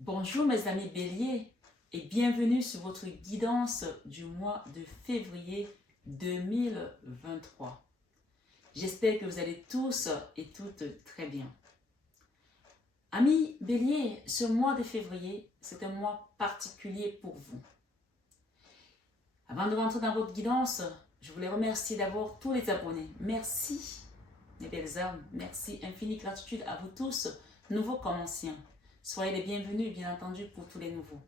Bonjour mes amis béliers et bienvenue sur votre guidance du mois de février 2023. J'espère que vous allez tous et toutes très bien. Amis béliers, ce mois de février, c'est un mois particulier pour vous. Avant de rentrer dans votre guidance, je voulais remercier d'abord tous les abonnés. Merci mes belles âmes, merci, infinie gratitude à vous tous, nouveaux comme anciens. Soyez les bienvenus, bien entendu, pour tous les nouveaux.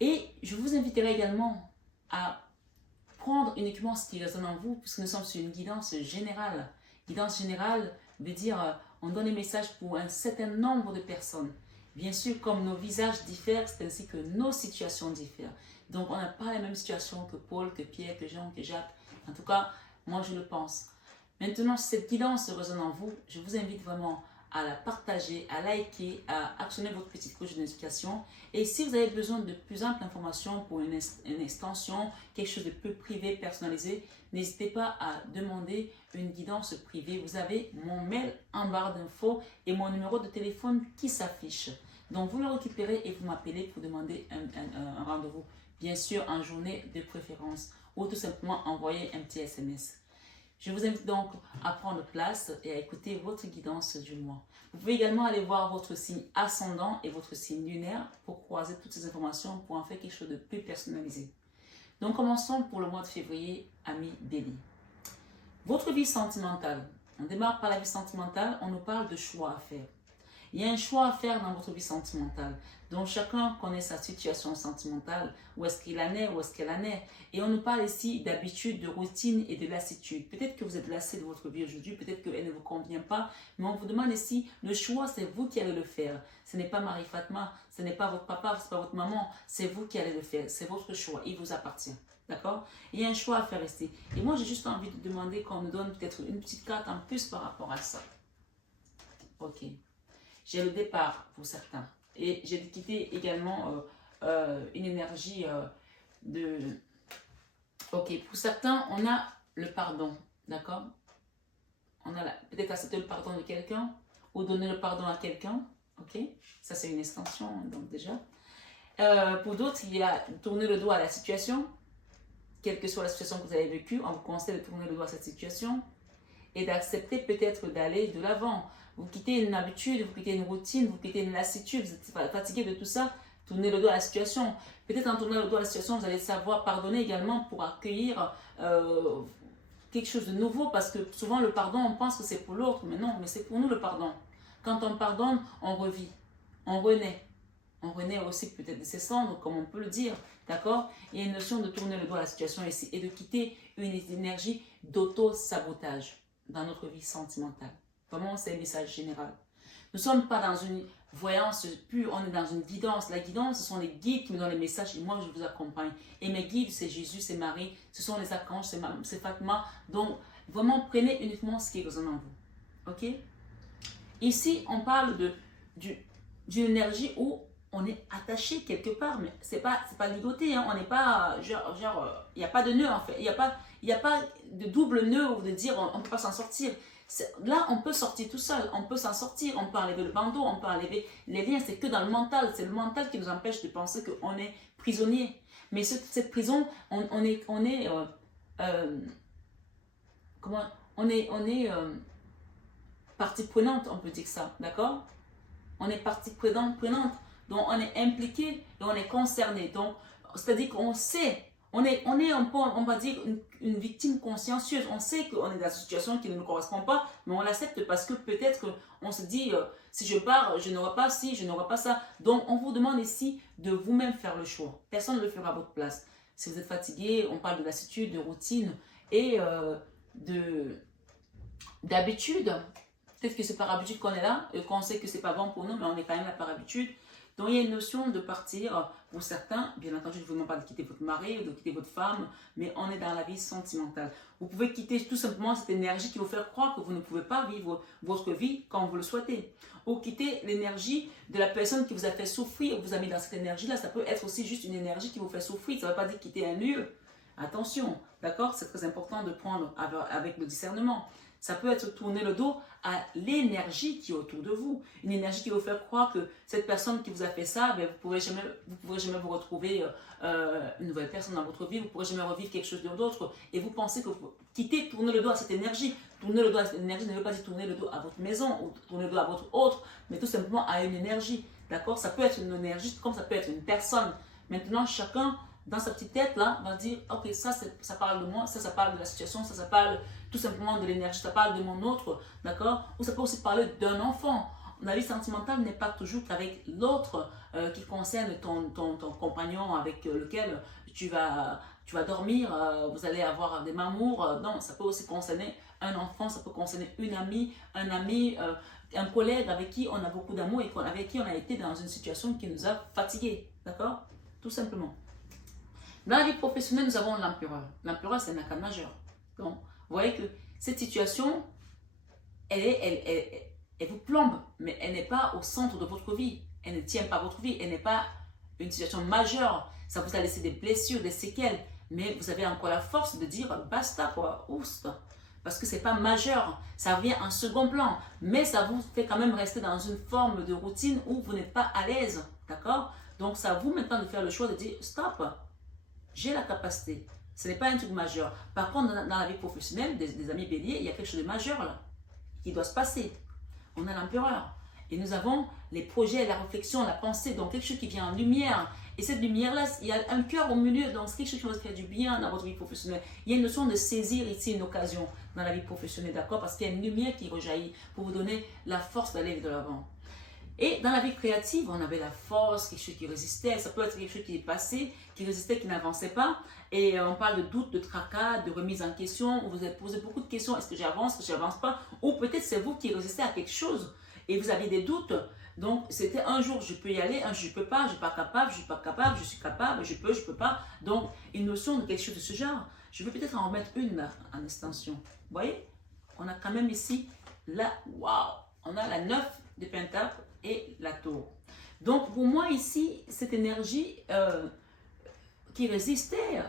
Et je vous inviterai également à prendre uniquement ce qui résonne en vous, puisque nous sommes sur une guidance générale. Guidance générale veut dire on donne les messages pour un certain nombre de personnes. Bien sûr, comme nos visages diffèrent, c'est ainsi que nos situations diffèrent. Donc, on n'a pas la même situation que Paul, que Pierre, que Jean, que Jacques. En tout cas, moi, je le pense. Maintenant, si cette guidance résonne en vous, je vous invite vraiment à la partager, à liker, à actionner votre petite cloche de notification. Et si vous avez besoin de plus amples informations pour une extension, quelque chose de plus privé, personnalisé, n'hésitez pas à demander une guidance privée. Vous avez mon mail en barre d'infos et mon numéro de téléphone qui s'affiche. Donc, vous le récupérez et vous m'appelez pour demander un rendez-vous. Bien sûr, en journée de préférence ou tout simplement envoyer un petit SMS. Je vous invite donc à prendre place et à écouter votre guidance du mois. Vous pouvez également aller voir votre signe ascendant et votre signe lunaire pour croiser toutes ces informations pour en faire quelque chose de plus personnalisé. Donc commençons pour le mois de février, amis Bélier. Votre vie sentimentale. On démarre par la vie sentimentale, on nous parle de choix à faire. Il y a un choix à faire dans votre vie sentimentale. Donc chacun connaît sa situation sentimentale, où est-ce qu'il en est, où est-ce qu'elle en est. Et on nous parle ici d'habitude, de routine et de lassitude. Peut-être que vous êtes lassé de votre vie aujourd'hui, peut-être qu'elle ne vous convient pas, mais on vous demande ici, le choix c'est vous qui allez le faire. Ce n'est pas Marie-Fatma, ce n'est pas votre papa, ce n'est pas votre maman, c'est vous qui allez le faire. C'est votre choix, il vous appartient. D'accord? Il y a un choix à faire ici. Et moi j'ai juste envie de demander qu'on nous donne peut-être une petite carte en plus par rapport à ça. Ok. J'ai le départ pour certains. Et j'ai quitté également une énergie de... Ok, pour certains, on a le pardon, d'accord? On a peut-être accepter le pardon de quelqu'un ou donner le pardon à quelqu'un, ok? Ça, c'est une extension, donc déjà. Pour d'autres, il y a tourner le dos à la situation, quelle que soit la situation que vous avez vécue, on vous conseille de tourner le dos à cette situation et d'accepter peut-être d'aller de l'avant. Vous quittez une habitude, vous quittez une routine, vous quittez une lassitude, vous êtes fatigué de tout ça, tournez le dos à la situation. Peut-être en tournant le dos à la situation, vous allez savoir pardonner également pour accueillir quelque chose de nouveau, parce que souvent le pardon, on pense que c'est pour l'autre, mais non, mais c'est pour nous le pardon. Quand on pardonne, on revit, on renaît. On renaît aussi peut-être de ses cendres, comme on peut le dire, d'accord? Il y a une notion de tourner le dos à la situation ici et de quitter une énergie d'auto-sabotage dans notre vie sentimentale. Vraiment, c'est un message général. Nous ne sommes pas dans une voyance pure, on est dans une guidance. La guidance, ce sont les guides qui me donnent les messages et moi, je vous accompagne. Et mes guides, c'est Jésus, c'est Marie, ce sont les archanges, c'est Fatma. Donc, vraiment, prenez uniquement ce qui résonne en vous. OK? Ici, on parle d'une énergie où on est attaché quelque part, mais c'est pas ligoté, hein. On n'est pas, il n'y a pas de nœud en fait, il n'y a pas de double nœud ou de dire on ne peut pas s'en sortir. Là, on peut sortir tout seul, on peut s'en sortir, on peut enlever le bandeau, on peut enlever les liens, c'est que dans le mental, c'est le mental qui nous empêche de penser qu'on est prisonnier. Mais cette prison, on est partie prenante, on peut dire ça, d'accord? On est partie prenante, donc on est impliqué et on est concerné. Donc, c'est-à-dire qu'on sait, on est un peu, on va dire, une victime consciencieuse. On sait qu'on est dans une situation qui ne nous correspond pas, mais on l'accepte parce que peut-être on se dit, si je pars, je n'aurai pas ci, je n'aurai pas ça. Donc, on vous demande ici de vous-même faire le choix. Personne ne le fera à votre place. Si vous êtes fatigué, on parle de lassitude, de routine et d'habitude. Peut-être que c'est par habitude qu'on est là et qu'on sait que c'est pas bon pour nous, mais on est quand même là par habitude. Donc il y a une notion de partir pour certains. Bien entendu, je ne vous demande pas de quitter votre mari ou de quitter votre femme, mais on est dans la vie sentimentale. Vous pouvez quitter tout simplement cette énergie qui vous fait croire que vous ne pouvez pas vivre votre vie comme vous le souhaitez. Ou quitter l'énergie de la personne qui vous a fait souffrir, vous a mis dans cette énergie-là. Ça peut être aussi juste une énergie qui vous fait souffrir. Ça ne veut pas dire quitter un lieu. Attention, d'accord? C'est très important de prendre avec le discernement. Ça peut être tourner le dos à l'énergie qui est autour de vous. Une énergie qui va vous faire croire que cette personne qui vous a fait ça, ben, vous ne pourrez jamais vous retrouver une nouvelle personne dans votre vie, vous ne pourrez jamais revivre quelque chose d'autre. Et vous pensez que vous quittez, tourner le dos à cette énergie. Tourner le dos à cette énergie ne veut pas dire tourner le dos à votre maison ou tourner le dos à votre autre, mais tout simplement à une énergie. D'accord? Ça peut être une énergie comme ça peut être une personne. Maintenant, chacun, dans sa petite tête, là, va dire, ok, ça parle de moi, ça parle de la situation, ça parle tout simplement de l'énergie, ça parle de mon autre, d'accord? Ou ça peut aussi parler d'un enfant. La vie sentimentale n'est pas toujours qu'avec l'autre qui concerne ton compagnon avec lequel tu vas dormir, vous allez avoir des mamours. Non, ça peut aussi concerner un enfant, ça peut concerner une amie, un ami, un collègue avec qui on a beaucoup d'amour et avec qui on a été dans une situation qui nous a fatigués, d'accord? Tout simplement. Dans la vie professionnelle, nous avons l'empereur. L'empereur, c'est un arcane majeur. Donc, vous voyez que cette situation, elle vous plombe, mais elle n'est pas au centre de votre vie. Elle ne tient pas votre vie. Elle n'est pas une situation majeure. Ça vous a laissé des blessures, des séquelles, mais vous avez encore la force de dire basta, quoi, oust. Parce que ce n'est pas majeur, ça revient en second plan, mais ça vous fait quand même rester dans une forme de routine où vous n'êtes pas à l'aise, d'accord? Donc, c'est à vous maintenant de faire le choix de dire stop, j'ai la capacité. Ce n'est pas un truc majeur. Par contre, dans la vie professionnelle des amis béliers, il y a quelque chose de majeur là, qui doit se passer. On a l'empereur. Et nous avons les projets, la réflexion, la pensée, donc quelque chose qui vient en lumière. Et cette lumière-là, il y a un cœur au milieu, donc c'est quelque chose qui va se faire du bien dans votre vie professionnelle. Il y a une notion de saisir ici une occasion dans la vie professionnelle, d'accord? Parce qu'il y a une lumière qui rejaillit pour vous donner la force d'aller de l'avant. Et dans la vie créative, on avait la force, quelque chose qui résistait. Ça peut être quelque chose qui est passé, qui résistait, qui n'avançait pas. Et on parle de doute, de tracas, de remise en question. Vous avez posé beaucoup de questions. Est-ce que j'avance, est-ce que je n'avance pas? Ou peut-être c'est vous qui résistez à quelque chose et vous avez des doutes. Donc, c'était un jour, je peux y aller, un jour, je ne peux pas, je ne suis pas capable, je ne suis pas capable, je suis capable, je peux pas. Donc, une notion de quelque chose de ce genre. Je vais peut-être en remettre une en extension. Vous voyez? On a quand même ici, là, waouh! On a la 9 de Pentacle et la tour. Donc, pour moi, ici, cette énergie qui résistait,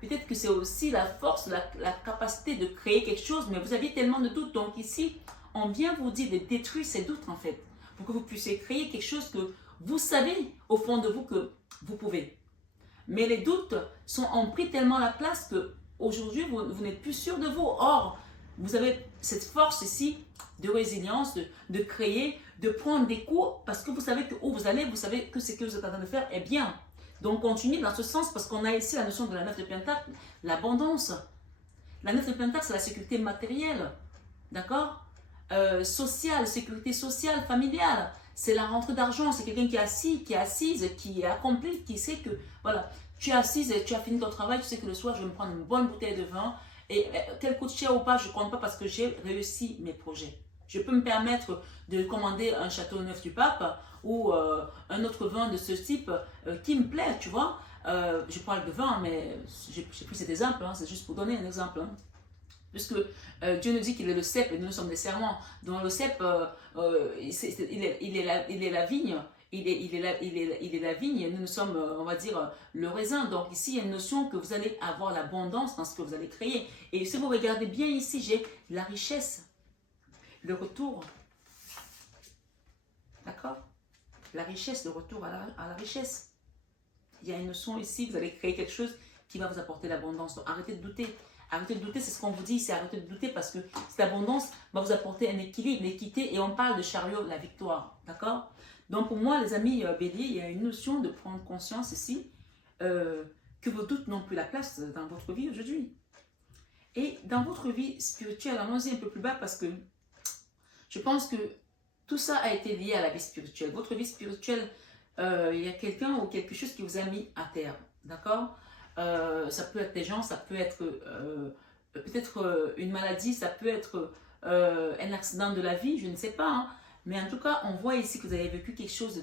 peut-être que c'est aussi la force, la capacité de créer quelque chose, mais vous aviez tellement de doutes. Donc, ici, on vient vous dire de détruire ces doutes, en fait, pour que vous puissiez créer quelque chose que vous savez au fond de vous que vous pouvez. Mais les doutes ont pris tellement la place que aujourd'hui, vous n'êtes plus sûr de vous. Or, vous avez cette force ici de résilience, de créer, de prendre des coups parce que vous savez que où vous allez, vous savez que ce que vous êtes en train de faire est bien. Donc, continuez dans ce sens parce qu'on a ici la notion de la 9 de Pentacle, l'abondance. La 9 de Pentacle, c'est la sécurité matérielle, d'accord? Sociale, sécurité sociale, familiale. C'est la rentrée d'argent, c'est quelqu'un qui est assis, qui est assise, qui est accompli, qui sait que, voilà, tu es assise et tu as fini ton travail, tu sais que le soir, je vais me prendre une bonne bouteille de vin. Et qu'elle coûte cher ou pas, je ne compte pas parce que j'ai réussi mes projets. Je peux me permettre de commander un château neuf du pape ou un autre vin de ce type qui me plaît, tu vois. Je parle de vin, mais j'ai pris cet exemple, hein, c'est juste pour donner un exemple. Hein. Puisque Dieu nous dit qu'il est le cep et nous sommes des serments. Donc le cep, il est la vigne. Il est la vigne et nous sommes, on va dire, le raisin. Donc ici, il y a une notion que vous allez avoir l'abondance dans ce que vous allez créer. Et si vous regardez bien ici, j'ai la richesse, le retour. D'accord? La richesse, le retour à la richesse. Il y a une notion ici, vous allez créer quelque chose qui va vous apporter l'abondance. Donc arrêtez de douter. Arrêtez de douter, c'est ce qu'on vous dit, c'est arrêtez de douter parce que cette abondance va vous apporter un équilibre, une équité et on parle de chariot, la victoire. D'accord? Donc pour moi, les amis béliers, il y a une notion de prendre conscience ici que vos doutes n'ont plus la place dans votre vie aujourd'hui. Et dans votre vie spirituelle, allons-y un peu plus bas parce que je pense que tout ça a été lié à la vie spirituelle. Votre vie spirituelle, il y a quelqu'un ou quelque chose qui vous a mis à terre. D'accord? Ça peut être des gens, ça peut être peut-être une maladie, ça peut être un accident de la vie, je ne sais pas. Hein. Mais en tout cas, on voit ici que vous avez vécu quelque chose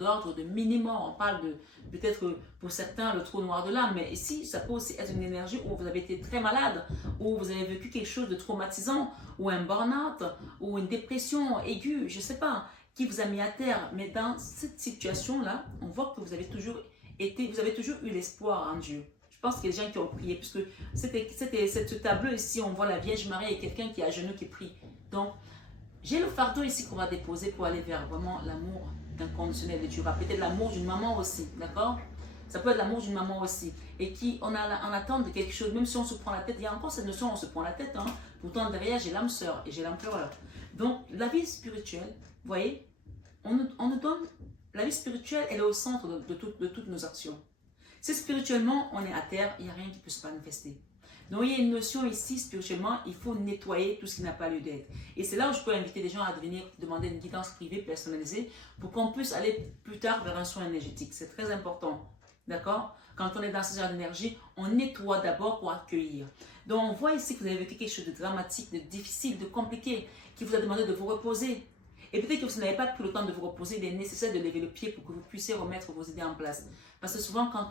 d'ordre de minimum. On parle de peut-être pour certains le trou noir de l'âme, mais ici, ça peut aussi être une énergie où vous avez été très malade, où vous avez vécu quelque chose de traumatisant, ou un burn-out, ou une dépression aiguë, je ne sais pas, qui vous a mis à terre. Mais dans cette situation-là, on voit que vous avez toujours eu l'espoir en Dieu. pense qu'il y a des gens qui ont prié, puisque ce tableau ici, on voit la Vierge Marie et quelqu'un qui est à genoux qui prie. Donc, j'ai le fardeau ici qu'on va déposer pour aller vers vraiment l'amour inconditionnel de Dieu. Peut-être l'amour d'une maman aussi, d'accord? Ça peut être l'amour d'une maman aussi. Et qui, on attend de quelque chose, même si on se prend la tête. Il y a encore cette notion, on se prend la tête. Hein. Pourtant, derrière, j'ai l'âme sœur et j'ai l'empereur. Donc, la vie spirituelle, vous voyez, on nous donne... La vie spirituelle, elle est au centre de toutes nos actions. Si spirituellement, on est à terre, il n'y a rien qui peut se manifester. Donc, il y a une notion ici, spirituellement, il faut nettoyer tout ce qui n'a pas lieu d'être. Et c'est là où je peux inviter des gens à venir demander une guidance privée, personnalisée, pour qu'on puisse aller plus tard vers un soin énergétique. C'est très important. D'accord? Quand on est dans ce genre d'énergie, on nettoie d'abord pour accueillir. Donc, on voit ici que vous avez vécu quelque chose de dramatique, de difficile, de compliqué, qui vous a demandé de vous reposer. Et peut-être que vous n'avez pas pris le temps de vous reposer, il est nécessaire de lever le pied pour que vous puissiez remettre vos idées en place. Parce que souvent, quand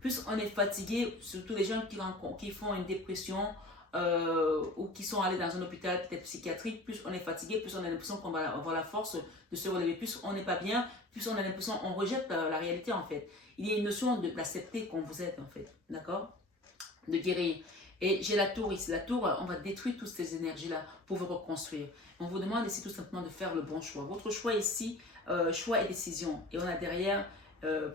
plus on est fatigué, surtout les gens qui font une dépression ou qui sont allés dans un hôpital peut-être psychiatrique, plus on est fatigué, plus on a l'impression qu'on va avoir la force de se relever, plus on n'est pas bien, plus on a l'impression qu'on rejette la réalité en fait. Il y a une notion d'accepter qu'on vous êtes en fait, d'accord? De guérir. Et j'ai la tour ici. La tour, on va détruire toutes ces énergies-là pour vous reconstruire. On vous demande ici tout simplement de faire le bon choix. Votre choix ici, choix et décision. Et on a derrière,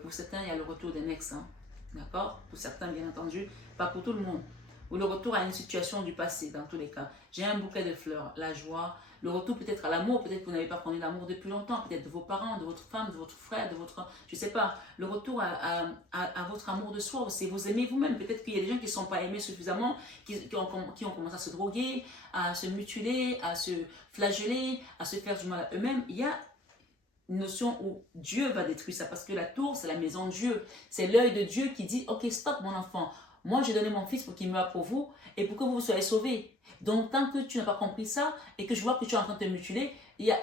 pour certains, il y a le retour d'un ex. Hein. D'accord? Pour certains, bien entendu, pas pour tout le monde. Ou le retour à une situation du passé, dans tous les cas. J'ai un bouquet de fleurs, la joie, le retour peut-être à l'amour, peut-être que vous n'avez pas connu l'amour depuis longtemps, peut-être de vos parents, de votre femme, de votre frère, de votre... Je ne sais pas, le retour à votre amour de soi aussi, vous aimez vous-même. Peut-être qu'il y a des gens qui ne sont pas aimés suffisamment, qui ont commencé à se droguer, à se mutiler, à se flageller, à se faire du mal à eux-mêmes. Il y a une notion où Dieu va détruire ça, parce que la tour, c'est la maison de Dieu. C'est l'œil de Dieu qui dit, ok, stop mon enfant, moi j'ai donné mon fils pour qu'il meure pour vous et pour que vous soyez sauvés. Donc tant que tu n'as pas compris ça et que je vois que tu es en train de te mutiler,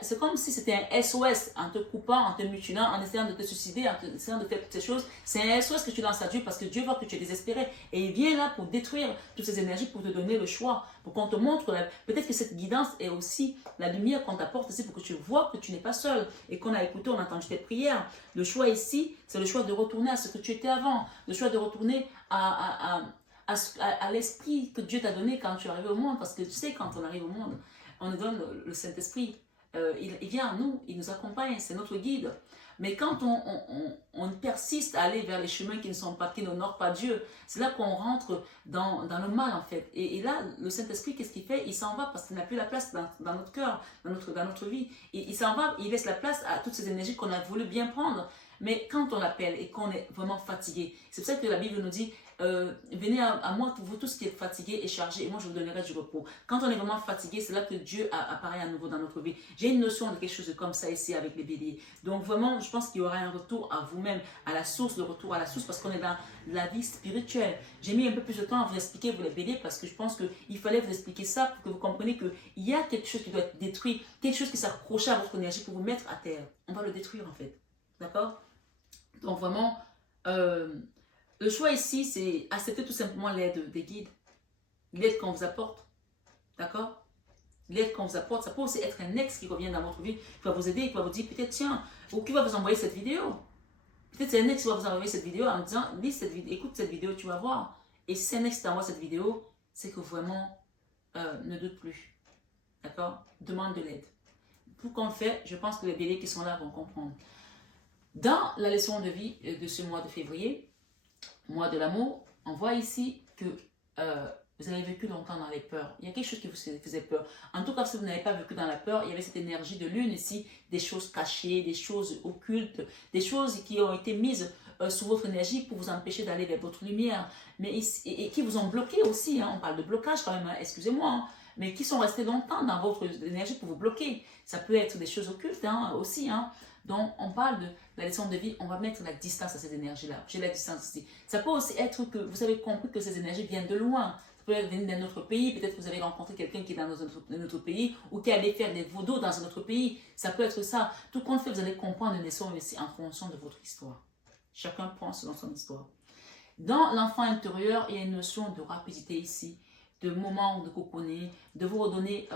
c'est comme si c'était un SOS en te coupant, en te mutilant, en essayant de te suicider, en essayant de faire toutes ces choses. C'est un SOS que tu lances à Dieu parce que Dieu voit que tu es désespéré et il vient là pour détruire toutes ces énergies, pour te donner le choix, pour qu'on te montre. Peut-être que cette guidance est aussi la lumière qu'on t'apporte ici pour que tu vois que tu n'es pas seul et qu'on a écouté, on a entendu tes prières. Le choix ici, c'est le choix de retourner à ce que tu étais avant, le choix de retourner à l'esprit que Dieu t'a donné quand tu es arrivé au monde. Parce que tu sais, quand on arrive au monde, on nous donne le Saint-Esprit. Il vient à nous, il nous accompagne, c'est notre guide. Mais quand on persiste à aller vers les chemins qui n'honorent pas Dieu, c'est là qu'on rentre dans le mal en fait. Et là, le Saint-Esprit, qu'est-ce qu'il fait? Il s'en va parce qu'il n'a plus la place dans notre cœur, dans notre vie. Il s'en va, il laisse la place à toutes ces énergies qu'on a voulu bien prendre. Mais quand on l'appelle et qu'on est vraiment fatigué, c'est pour ça que la Bible nous dit, venez à moi, vous tous qui êtes fatigués et chargés, et moi je vous donnerai du repos. Quand on est vraiment fatigué, c'est là que Dieu apparaît à nouveau dans notre vie. J'ai une notion de quelque chose comme ça ici avec les béliers. Donc vraiment, je pense qu'il y aura un retour à vous-même, à la source, le retour à la source, parce qu'on est dans la vie spirituelle. J'ai mis un peu plus de temps à vous expliquer, vous les béliers, parce que je pense qu'il fallait vous expliquer ça pour que vous compreniez qu'il y a quelque chose qui doit être détruit, quelque chose qui s'accroche à votre énergie pour vous mettre à terre. On va le détruire en fait. D'accord? Donc vraiment, le choix ici, c'est accepter tout simplement l'aide des guides. L'aide qu'on vous apporte. D'accord? L'aide qu'on vous apporte, ça peut aussi être un ex qui revient dans votre vie, qui va vous aider, qui va vous dire peut-être tiens, ou qui va vous envoyer cette vidéo. Peut-être c'est un ex qui va vous envoyer cette vidéo en disant, lis cette vidéo, écoute cette vidéo, tu vas voir. Et si c'est un ex qui t'envoie cette vidéo, c'est que vraiment, ne doute plus. D'accord? Demande de l'aide. Pour qu'on le fait, je pense que les béliers qui sont là vont comprendre. Dans la leçon de vie de ce mois de février, mois de l'amour, on voit ici que vous avez vécu longtemps dans les peurs. Il y a quelque chose qui vous faisait peur. En tout cas, si vous n'avez pas vécu dans la peur, il y avait cette énergie de lune ici, des choses cachées, des choses occultes, des choses qui ont été mises sous votre énergie pour vous empêcher d'aller vers votre lumière, mais et qui vous ont bloqué aussi. Hein. On parle de blocage quand même, hein, excusez-moi, hein, mais qui sont restés longtemps dans votre énergie pour vous bloquer. Ça peut être des choses occultes hein, aussi. Hein. Donc, on parle de la leçon de vie, on va mettre la distance à ces énergies-là. J'ai la distance ici. Ça peut aussi être que vous avez compris que ces énergies viennent de loin. Ça peut venir d'un autre pays. Peut-être que vous avez rencontré quelqu'un qui est dans notre pays ou qui allait faire des vaudoux dans un autre pays. Ça peut être ça. Tout compte fait, vous allez comprendre une leçon ici en fonction de votre histoire. Chacun prend selon son histoire. Dans l'enfant intérieur, il y a une notion de rapidité ici, de moment de cocooner, de vous redonner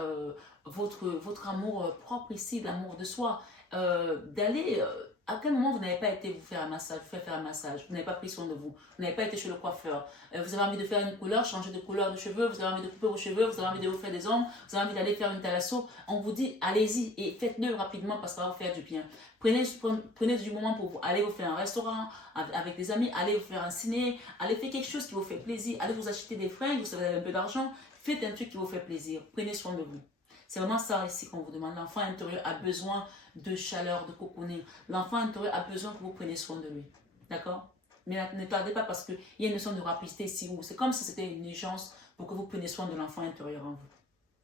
votre amour propre ici, l'amour de soi. d'aller... à quel moment vous n'avez pas été vous faire un massage, vous n'avez pas pris soin de vous, vous n'avez pas été chez le coiffeur, vous avez envie de faire une couleur, changer de couleur de cheveux, vous avez envie de couper vos cheveux, vous avez envie de vous faire des ongles, vous avez envie d'aller faire une thalasso, on vous dit allez-y et faites-le rapidement parce que ça va vous faire du bien. Prenez du moment pour vous, allez vous faire un restaurant avec des amis, allez vous faire un ciné, allez faire quelque chose qui vous fait plaisir, allez vous acheter des fringues, vous avez un peu d'argent, faites un truc qui vous fait plaisir, prenez soin de vous. C'est vraiment ça ici qu'on vous demande. L'enfant intérieur a besoin de chaleur, de cocooning. L'enfant intérieur a besoin que vous preniez soin de lui. D'accord? Mais ne tardez pas parce qu'il y a une notion de rapidité ici. C'est comme si c'était une urgence pour que vous preniez soin de l'enfant intérieur en vous.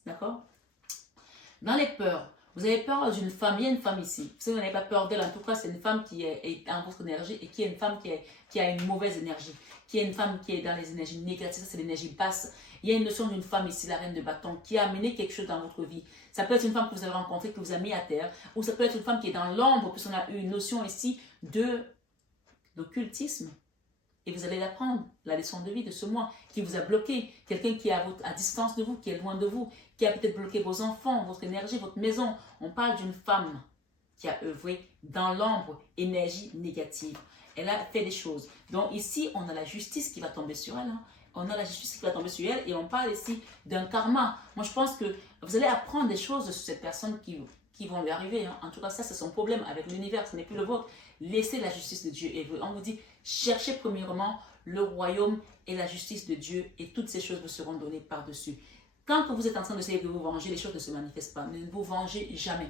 D'accord? Dans les peurs, vous avez peur d'une femme. Il y a une femme ici. Si vous n'avez pas peur d'elle, en tout cas, c'est une femme qui est en votre énergie et qui est une femme qui a une mauvaise énergie. Qui est une femme qui est dans les énergies négatives. Ça, c'est l'énergie basse. Il y a une notion d'une femme ici, la reine de bâton, qui a amené quelque chose dans votre vie. Ça peut être une femme que vous avez rencontrée, qui vous a mis à terre, ou ça peut être une femme qui est dans l'ombre, puisqu'on a eu une notion ici d'occultisme. Et vous allez l'apprendre, la leçon de vie de ce mois, qui vous a bloqué, quelqu'un qui est à distance de vous, qui est loin de vous, qui a peut-être bloqué vos enfants, votre énergie, votre maison. On parle d'une femme qui a œuvré dans l'ombre, énergie négative. Elle a fait des choses. Donc ici, on a la justice qui va tomber sur elle. On a la justice qui va tomber sur elle et on parle ici d'un karma. Moi, je pense que vous allez apprendre des choses sur cette personne qui vont lui arriver. En tout cas, ça, c'est son problème avec l'univers. Ce n'est plus le vôtre. Laissez la justice de Dieu. Et on vous dit, cherchez premièrement le royaume et la justice de Dieu et toutes ces choses vous seront données par-dessus. Quand vous êtes en train d'essayer de vous venger, les choses ne se manifestent pas. Ne vous vengez jamais.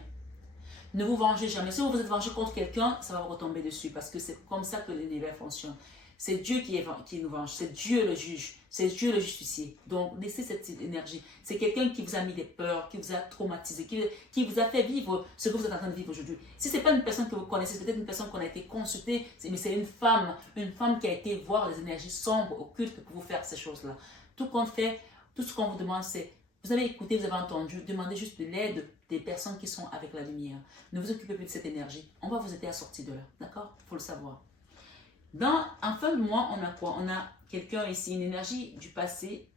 Ne vous vengez jamais. Si vous vous êtes vengé contre quelqu'un, ça va vous retomber dessus parce que c'est comme ça que l'univers fonctionne. C'est Dieu qui nous venge, c'est Dieu le juge, c'est Dieu le justicier. Donc, laissez cette énergie. C'est quelqu'un qui vous a mis des peurs, qui vous a traumatisé, qui vous a fait vivre ce que vous êtes en train de vivre aujourd'hui. Si ce n'est pas une personne que vous connaissez, c'est peut-être une personne qu'on a été consultée, mais c'est une femme qui a été voir les énergies sombres, occultes pour vous faire ces choses-là. Tout ce qu'on vous demande, c'est, vous avez écouté, vous avez entendu, demandez juste de l'aide des personnes qui sont avec la lumière. Ne vous occupez plus de cette énergie. On va vous aider à sortir de là, d'accord? Il faut le savoir. En fin de mois, on a quoi? On a quelqu'un ici, une énergie du passé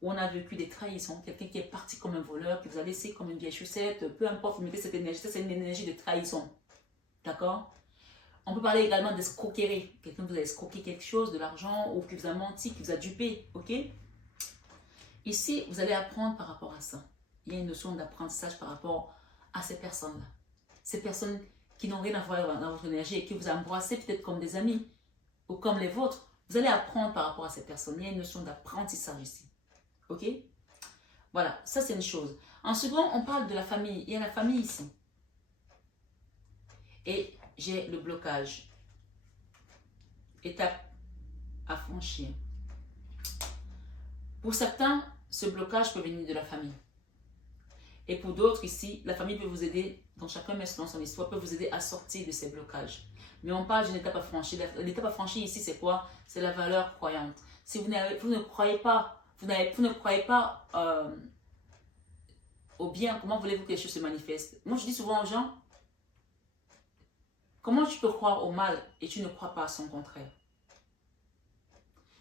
où on a vécu des trahisons. Quelqu'un qui est parti comme un voleur, qui vous a laissé comme une vieille chaussette. Peu importe, vous mettez cette énergie. Ça, c'est une énergie de trahison. D'accord? On peut parler également d'escroquerie. Quelqu'un vous a escroqué quelque chose, de l'argent, ou qui vous a menti, qui vous a dupé. Ok? Ici, vous allez apprendre par rapport à ça. Il y a une notion d'apprentissage par rapport à ces personnes-là. Ces personnes qui n'ont rien à voir dans votre énergie et qui vous embrassez peut-être comme des amis ou comme les vôtres, vous allez apprendre par rapport à ces personnes. Il y a une notion d'apprentissage ici. Ok? Voilà, ça c'est une chose. En second, on parle de la famille. Il y a la famille ici. Et j'ai le blocage. Étape à franchir. Pour certains, ce blocage peut venir de la famille. Et pour d'autres ici, la famille peut vous aider, donc chacun met dans son histoire, peut vous aider à sortir de ces blocages. Mais on parle d'une étape à franchir. L'étape à franchir ici, c'est quoi? C'est la valeur croyante. Si vous ne croyez pas, au bien, comment voulez-vous que les choses se manifestent? Moi, je dis souvent aux gens, comment tu peux croire au mal et tu ne crois pas à son contraire?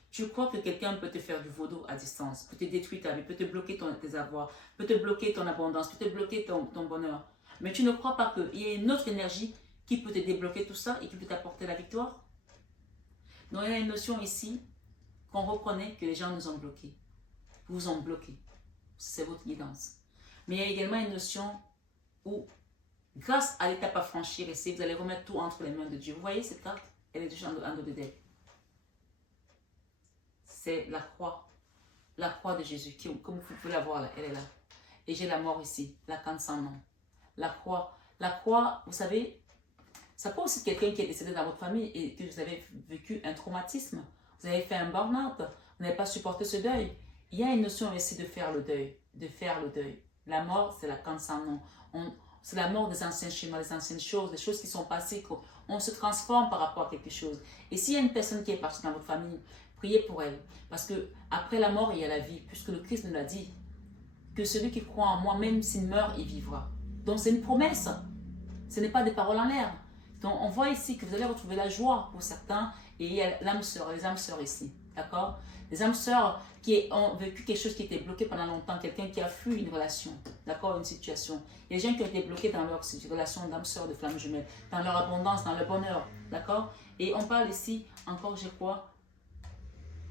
Tu crois que quelqu'un peut te faire du vaudou à distance, peut te détruire ta vie, peut te bloquer tes avoirs, peut te bloquer ton abondance, peut te bloquer ton bonheur. Mais tu ne crois pas qu'il y a une autre énergie qui peut te débloquer tout ça et qui peut t'apporter la victoire? Donc il y a une notion ici qu'on reconnaît que les gens nous ont bloqués. Vous ont bloqué. C'est votre guidance. Mais il y a également une notion où, grâce à l'étape à franchir ici, vous allez remettre tout entre les mains de Dieu. Vous voyez cette carte? Elle est déjà en dos de deck. C'est la croix de Jésus, comme vous pouvez la voir là, elle est là. Et j'ai la mort ici, la canne sans nom. La croix, vous savez, ça peut aussi être quelqu'un qui est décédé dans votre famille et que vous avez vécu un traumatisme, vous avez fait un burn-out, vous n'avez pas supporté ce deuil. Il y a une notion ici de faire le deuil, La mort, c'est la canne sans nom. C'est la mort des anciens schémas, des anciennes choses, des choses qui sont passées, on se transforme par rapport à quelque chose. Et s'il y a une personne qui est partie dans votre famille, priez pour elle. Parce que après la mort, il y a la vie. Puisque le Christ nous l'a dit. Que celui qui croit en moi, même s'il meurt, il vivra. Donc c'est une promesse. Ce n'est pas des paroles en l'air. Donc on voit ici que vous allez retrouver la joie pour certains. Et il y a l'âme sœur, les âmes sœurs ici. D'accord? Des âmes sœurs qui ont vécu quelque chose qui était bloqué pendant longtemps, quelqu'un qui a fui une relation, d'accord, une situation. Il y a des gens qui ont été bloqués dans leur relation d'âmes sœurs, de flammes jumelles, dans leur abondance, dans leur bonheur, d'accord? Et on parle ici, encore, j'ai quoi?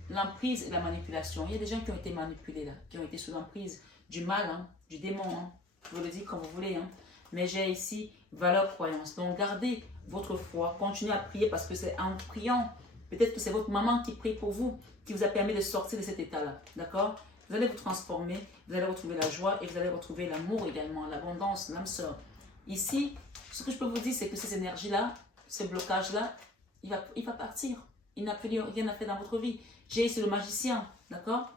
L'emprise et la manipulation. Il y a des gens qui ont été manipulés là, qui ont été sous l'emprise du mal, hein, du démon, hein. Vous le dites comme vous voulez, hein. Mais j'ai ici valeur croyance. Donc gardez votre foi, continuez à prier parce que c'est en priant, peut-être que c'est votre maman qui prie pour vous, qui vous a permis de sortir de cet état-là, d'accord? Vous allez vous transformer, vous allez retrouver la joie et vous allez retrouver l'amour également, l'abondance, l'âme sœur. Ici, ce que je peux vous dire, c'est que ces énergies-là, ces blocages-là, il va partir. Il n'a plus rien à faire dans votre vie. J'ai ici le magicien, d'accord?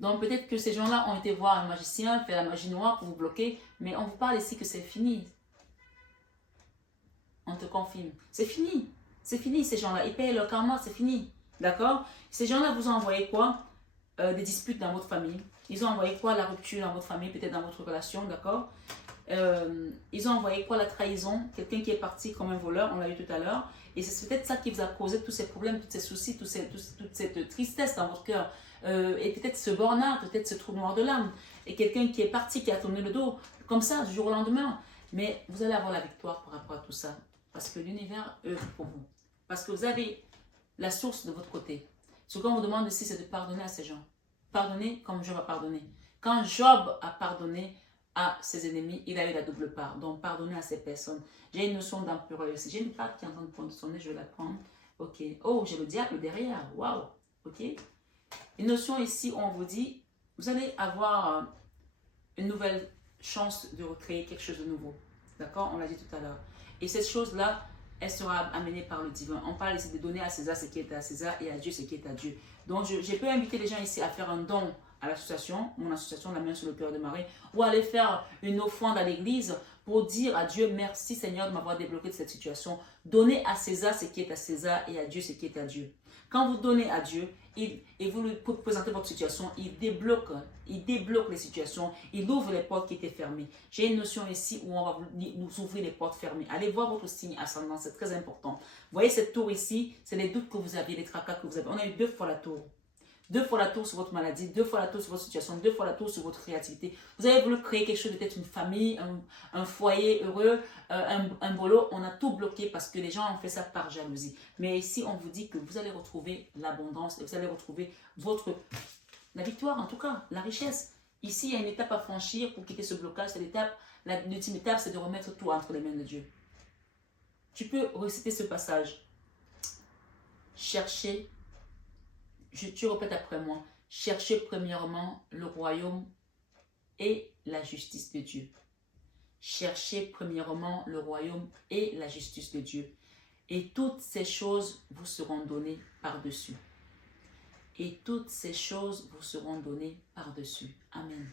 Donc peut-être que ces gens-là ont été voir un magicien, faire la magie noire pour vous bloquer, mais on vous parle ici que c'est fini. On te confirme. C'est fini. C'est fini ces gens-là. Ils payent leur karma, c'est fini. D'accord? Ces gens-là vous ont envoyé quoi? Des disputes dans votre famille. Ils ont envoyé quoi? La rupture dans votre famille, peut-être dans votre relation, d'accord? Ils ont envoyé quoi? La trahison. Quelqu'un qui est parti comme un voleur, on l'a vu tout à l'heure. Et c'est peut-être ça qui vous a causé tous ces problèmes, tous ces soucis, toute cette tristesse dans votre cœur. Et peut-être ce burn-out, peut-être ce trou noir de l'âme. Et quelqu'un qui est parti, qui a tourné le dos, comme ça, du jour au lendemain. Mais vous allez avoir la victoire par rapport à tout ça. Parce que l'univers œuvre pour vous. Parce que vous avez la source de votre côté. Ce qu'on vous demande ici, c'est de pardonner à ces gens. Pardonnez comme Job a pardonné. Quand Job a pardonné à ses ennemis, il a eu la double part. Donc, pardonnez à ces personnes. J'ai une notion d'empereur ici. J'ai une carte qui est en train de poindre son nez, je vais la prendre. Ok. Oh, j'ai le diable derrière. Waouh. Ok. Une notion ici où on vous dit, vous allez avoir une nouvelle chance de recréer quelque chose de nouveau. D'accord? On l'a dit tout à l'heure. Et cette chose-là, elle sera amenée par le divin. On parle ici de donner à César ce qui est à César et à Dieu ce qui est à Dieu. Donc, je peux inviter les gens ici à faire un don à l'association, mon association, la main sur le cœur de Marie, ou aller faire une offrande à l'église pour dire à Dieu, merci Seigneur de m'avoir débloqué de cette situation. Donnez à César ce qui est à César et à Dieu ce qui est à Dieu. Quand vous donnez à Dieu et vous lui présentez votre situation, il débloque les situations, il ouvre les portes qui étaient fermées. J'ai une notion ici où on va nous ouvrir les portes fermées. Allez voir votre signe ascendant, c'est très important. Vous voyez cette tour ici, c'est les doutes que vous aviez, les tracas que vous avez. On a eu 2 fois la tour. 2 fois la tour sur votre maladie, 2 fois la tour sur votre situation, 2 fois la tour sur votre créativité. Vous avez voulu créer quelque chose, peut-être une famille, un foyer heureux, un boulot. On a tout bloqué parce que les gens ont fait ça par jalousie. Mais ici, on vous dit que vous allez retrouver l'abondance et vous allez retrouver la victoire, en tout cas, la richesse. Ici, il y a une étape à franchir pour quitter ce blocage. L'ultime étape, c'est de remettre tout entre les mains de Dieu. Tu peux réciter ce passage. Cherchez. Tu répètes après moi. Cherchez premièrement le royaume et la justice de Dieu. Cherchez premièrement le royaume et la justice de Dieu. Et toutes ces choses vous seront données par-dessus. Et toutes ces choses vous seront données par-dessus. Amen.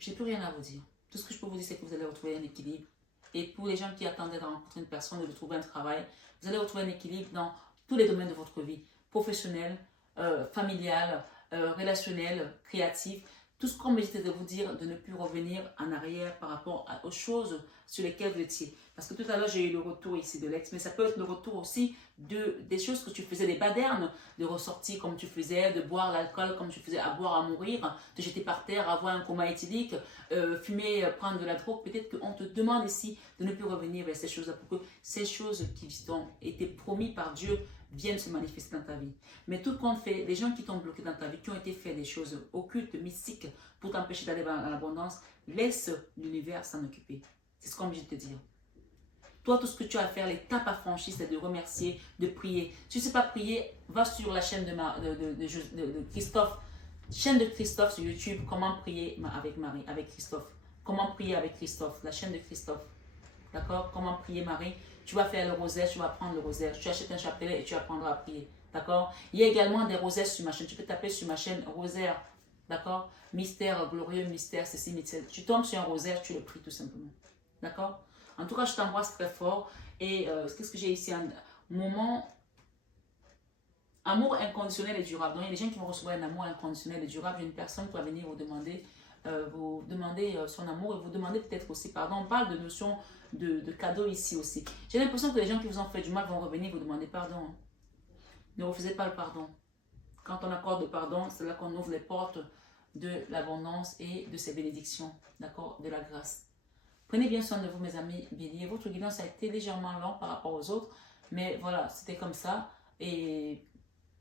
Je n'ai plus rien à vous dire. Tout ce que je peux vous dire, c'est que vous allez retrouver un équilibre. Et pour les gens qui attendaient de rencontrer une personne, de trouver un travail, vous allez retrouver un équilibre dans tous les domaines de votre vie. Professionnel, familial, relationnel, créatif. Tout ce qu'on mérite de vous dire, de ne plus revenir en arrière par rapport aux choses sur lesquelles vous étiez. Parce que tout à l'heure, j'ai eu le retour ici de l'ex, mais ça peut être le retour aussi des choses que tu faisais, des badernes, de ressortir comme tu faisais, de boire l'alcool comme tu faisais, à boire, à mourir, te jeter par terre, avoir un coma éthylique, fumer, prendre de la drogue. Peut-être qu'on te demande ici de ne plus revenir vers ces choses-là pour que ces choses qui t'ont été promises par Dieu viennent se manifester dans ta vie. Mais tout compte fait, les gens qui t'ont bloqué dans ta vie, qui ont été fait des choses occultes, mystiques, pour t'empêcher d'aller dans l'abondance, laisse l'univers s'en occuper. C'est ce qu'on vient de te dire. Toi, tout ce que tu as à faire, l'étape à franchir, c'est de remercier, de prier. Si tu ne sais pas prier, va sur la chaîne de Christophe. Chaîne de Christophe sur YouTube, comment prier avec Marie, avec Christophe. Comment prier avec Christophe, la chaîne de Christophe. D'accord? Comment prier Marie. Tu vas faire le rosaire, tu vas prendre le rosaire. Tu achètes un chapelet et tu apprendras à prier. D'accord? Il y a également des rosaires sur ma chaîne. Tu peux taper sur ma chaîne rosaire. D'accord? Mystère glorieux, mystère, ceci, mystère. Tu tombes sur un rosaire, tu le pries tout simplement. D'accord? En tout cas, je t'embrasse très fort. Et qu'est-ce que j'ai ici? Un moment. Amour inconditionnel et durable. Donc, il y a des gens qui vont recevoir un amour inconditionnel et durable. J'ai une personne qui va venir vous demander son amour et vous demander peut-être aussi pardon. On parle de notion de cadeau ici aussi. J'ai l'impression que les gens qui vous ont fait du mal vont revenir vous demander pardon. Ne refusez pas le pardon. Quand on accorde le pardon, c'est là qu'on ouvre les portes de l'abondance et de ses bénédictions, d'accord, de la grâce. Prenez bien soin de vous, mes amis béliers. Votre guidance a été légèrement long par rapport aux autres, mais voilà, c'était comme ça. Et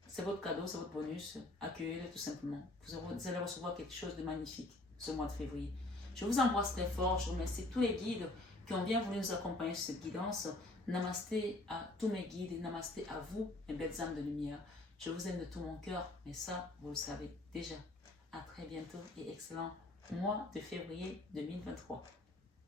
c'est votre cadeau, c'est votre bonus. Accueillez-le tout simplement. Vous allez recevoir quelque chose de magnifique ce mois de février. Je vous embrasse très fort. Je remercie tous les guides qui ont bien voulu nous accompagner sur cette guidance. Namasté à tous mes guides et namasté à vous, mes belles âmes de lumière. Je vous aime de tout mon cœur, mais ça, vous le savez déjà. À très bientôt et excellent mois de février 2023.